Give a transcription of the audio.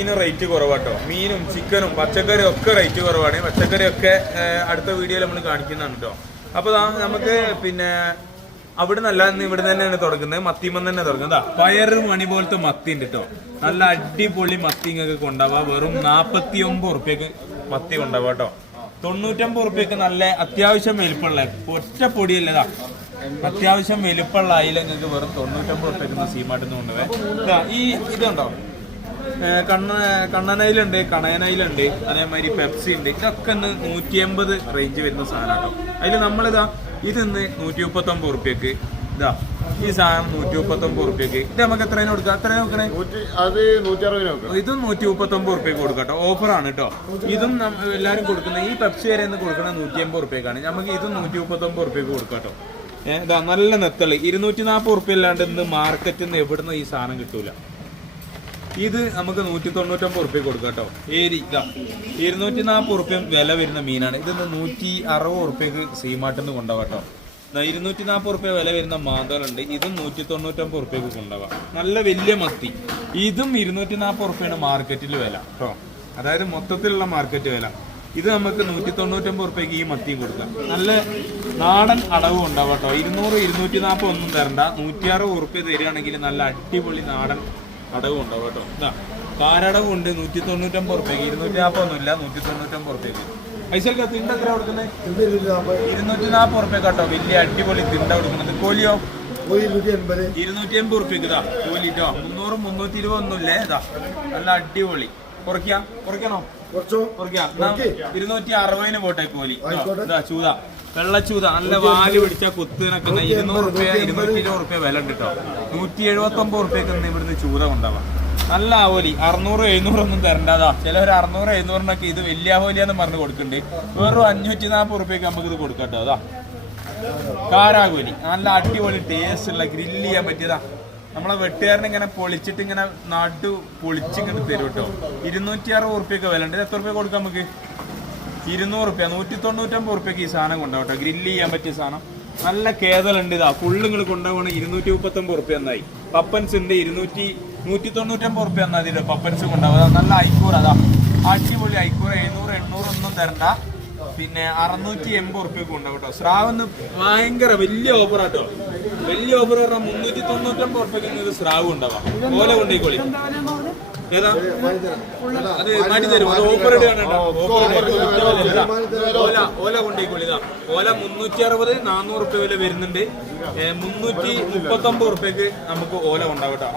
മീനും റേറ്റ് കുറവാട്ടോ. മീനും ചിക്കനും പച്ചക്കറിയും ഒക്കെ റേറ്റ് കുറവാണ്. പച്ചക്കറിയൊക്കെ അടുത്ത വീഡിയോയിൽ നമ്മൾ കാണിക്കുന്നതാണ് കേട്ടോ. അപ്പോൾ നമുക്ക് പിന്നെ അവിടെ നിന്നല്ല, ഇവിടെ തന്നെയാണ് തുടങ്ങുന്നത്. മത്തിമൻ തന്നെ തുടങ്ങുന്നത്. പയറ് മണി പോലത്തെ മത്തി ഉണ്ട് കേട്ടോ. നല്ല അടിപൊളി മത്തി ഇങ്ങൊക്കെ കൊണ്ടാവാ. വെറും 49 ഉറുപ്പ്യക്ക് മത്തി കൊണ്ടാവാ കേട്ടോ. 99 ഉറുപ്പ്യക്ക് നല്ല അത്യാവശ്യം വലിപ്പമുള്ള ഒറ്റ പൊടിയല്ലതാ, അത്യാവശ്യം വലിപ്പമുള്ള അയില നിങ്ങൾക്ക് വെറും 99 ഉറുപ്പ്യക്ക് സീമാട്ടിൽ നിന്ന് കൊണ്ടുപോയി. ഈ ഇതുണ്ടോ, കണ്ണനയിലുണ്ട്, കണയനയിലുണ്ട്, അതേമാതിരി പെപ്സി ഉണ്ട്. ഇതൊക്കെ 180 റേഞ്ച് വരുന്ന സാധനം കേട്ടോ. അതിൽ നമ്മളിതാ ഇതിന്ന് 139 ഉറുപ്പ്യക്ക്, ഇതാ ഈ സാധനം 139 ഉറുപ്പ്യക്ക്. ഇത് നമുക്ക് എത്രയും കൊടുക്കാം? എത്ര നോക്കണേ? ഇതും 139 ഉറുപ്പ്യക്ക് കൊടുക്കാം കേട്ടോ. ഓഫറാണ് കേട്ടോ. ഇതും എല്ലാവരും കൊടുക്കുന്നത്, ഈ പെപ്സി വരെ കൊടുക്കുന്നത് 180 ഉറുപ്പ്യക്കാണ്. നമുക്ക് ഇതും 139 ഉറുപ്പ്യക്ക് കൊടുക്കാം കേട്ടോ. ഇതാ നല്ല നെത്തള് 240 ഉറുപ്പ്യ അല്ലാണ്ട് ഇന്ന് മാർക്കറ്റിൽ നിന്ന് എവിടുന്ന് ഈ സാധനം കിട്ടൂല. ഇത് നമുക്ക് 199 ഉറുപ്പ്യ കൊടുക്കാം കേട്ടോ. ഏരി ഇതാ 240 ഉറുപ്പ്യ വില വരുന്ന മീനാണ്. ഇതൊന്ന് 160 ഉറുപ്പ്യക്ക് സീമാട്ടിൽ നിന്ന് കൊണ്ടുപോകാം കേട്ടോ. 240 ഉറുപ്പ്യ വില വരുന്ന മാന്തളുണ്ട്. ഇതും 199 ഉറുപ്പ്യക്ക് കൊണ്ടുപോകാം. നല്ല വലിയ മത്തി. ഇതും 240 ഉറുപ്പ്യാണ് മാർക്കറ്റിൽ വില കേട്ടോ. അതായത് മൊത്തത്തിലുള്ള മാർക്കറ്റ് വില. ഇത് നമുക്ക് 199 ഉറുപ്പ്യക്ക് ഈ മത്തിയും കൊടുക്കാം. നല്ല നാടൻ അടവും ഉണ്ടാവും കേട്ടോ. 200 240 ഒന്നും തരണ്ട. 160 ഉറുപ്പ്യ തരികയാണെങ്കിൽ നല്ല അടിപൊളി നാടൻ അടവും ഉണ്ടാവും കേട്ടോ. ഇതാ കാരടവും ഉണ്ട് 199 ഉറുപ്പ്യക്ക്. 240 ഒന്നുമില്ല, 199 ഉറുപ്പ്യക്ക്. ഐസൽക്ക് തിണ്ട എത്ര കൊടുക്കുന്നത്? 240 ഉറുപ്പ്യ കേട്ടോ. വലിയ അടിപൊളി തിണ്ട കൊടുക്കുന്നത്. കോലിയോ 280 ഉറുപ്പ്യക്ക്. ഇതാ കോലി കേട്ടോ. 300 320 ഒന്നുമില്ലേ. ഇതാ നല്ല അടിപൊളി. കുറയ്ക്കണോ? കുറയ്ക്കാം. 260 പോട്ടെ കോലി. ഇതാ ചൂത, വെള്ളച്ചൂത, നല്ല വാല് പിടിച്ച കുത്തിനൊക്കെ 200 ഉറുപ്പ്യ 220 ഉറുപ്പ്യ വില ഉണ്ട് കേട്ടോ. 179 ഉറുപ്പ്യക്ക് ഇവിടുന്ന് ചൂത കൊണ്ടാവാം. നല്ല ആവോലി 600 700 ഒന്നും തരണ്ടതാ. ചിലവർ 600 700 ഇത് വലിയ ആവോലിയാന്ന് പറഞ്ഞ് കൊടുക്കുന്നുണ്ട്. വെറും 540 ഉറുപ്പ്യക്ക് നമുക്ക് ഇത് കൊടുക്കാം കേട്ടോ. അതാ കാരാകോലി നല്ല അടിപൊളി ടേസ്റ്റ് ഉള്ള ഗ്രില്ല് ചെയ്യാൻ പറ്റിയതാ. നമ്മളെ വെട്ടുകാരനെ ഇങ്ങനെ പൊളിച്ചിട്ട് ഇങ്ങനെ പൊളിച്ചിങ്ങനെ തരും കേട്ടോ. 260 ഉറുപ്പ്യൊക്കെ വില ഉണ്ട്. എത്ര ഉറുപ്പ്യ കൊടുക്കാം നമുക്ക്? 200 ഉറുപ്പ്യ. 199 ഉറുപ്പ്യക്ക് ഈ സാധനം കൊണ്ടാവട്ടോ. ഗ്രില്ല് ചെയ്യാൻ പറ്റിയ സാധനം. നല്ല കേതലുണ്ട്. ഇതാ ഫുള്ള് നിങ്ങൾ കൊണ്ടുപോകണം. 239 ഉറുപ്പ്യ എന്നായി. പപ്പൻസ് ഉണ്ട് 199 ഉറുപ്പ്യ എന്നാൽ അതിന്റെ പപ്പൻസ് കൊണ്ടാവുക. നല്ല ഐക്കൂർ, അതാ അടിപൊളി ഐക്കൂർ. 700 800 ഒന്നും തരണ്ട. പിന്നെ 680 ഉറുപ്പ്യക്ക് ഉണ്ടാവും കേട്ടോ. സ്രാവെന്ന് ഭയങ്കര വലിയ ഓഫർ ആട്ടോ. വലിയ ഓഫർ പറഞ്ഞാൽ 399 ഉറുപ്പ്യക്ക് സ്രാവ് ഉണ്ടാവാം. ഓല കൊണ്ടേക്കോളി. ഏതാ അത് മാറ്റി തരും. അത് ഓഫർ ഇടുകയാണ്. ഓല കൊണ്ടേക്കോളി. ഇതാ ഓല 360 400 ഉറുപ്പ്യ വില വരുന്നുണ്ട്. 339 ഉറുപ്പ്യക്ക് നമുക്ക് ഓല ഉണ്ടാവും കേട്ടോ.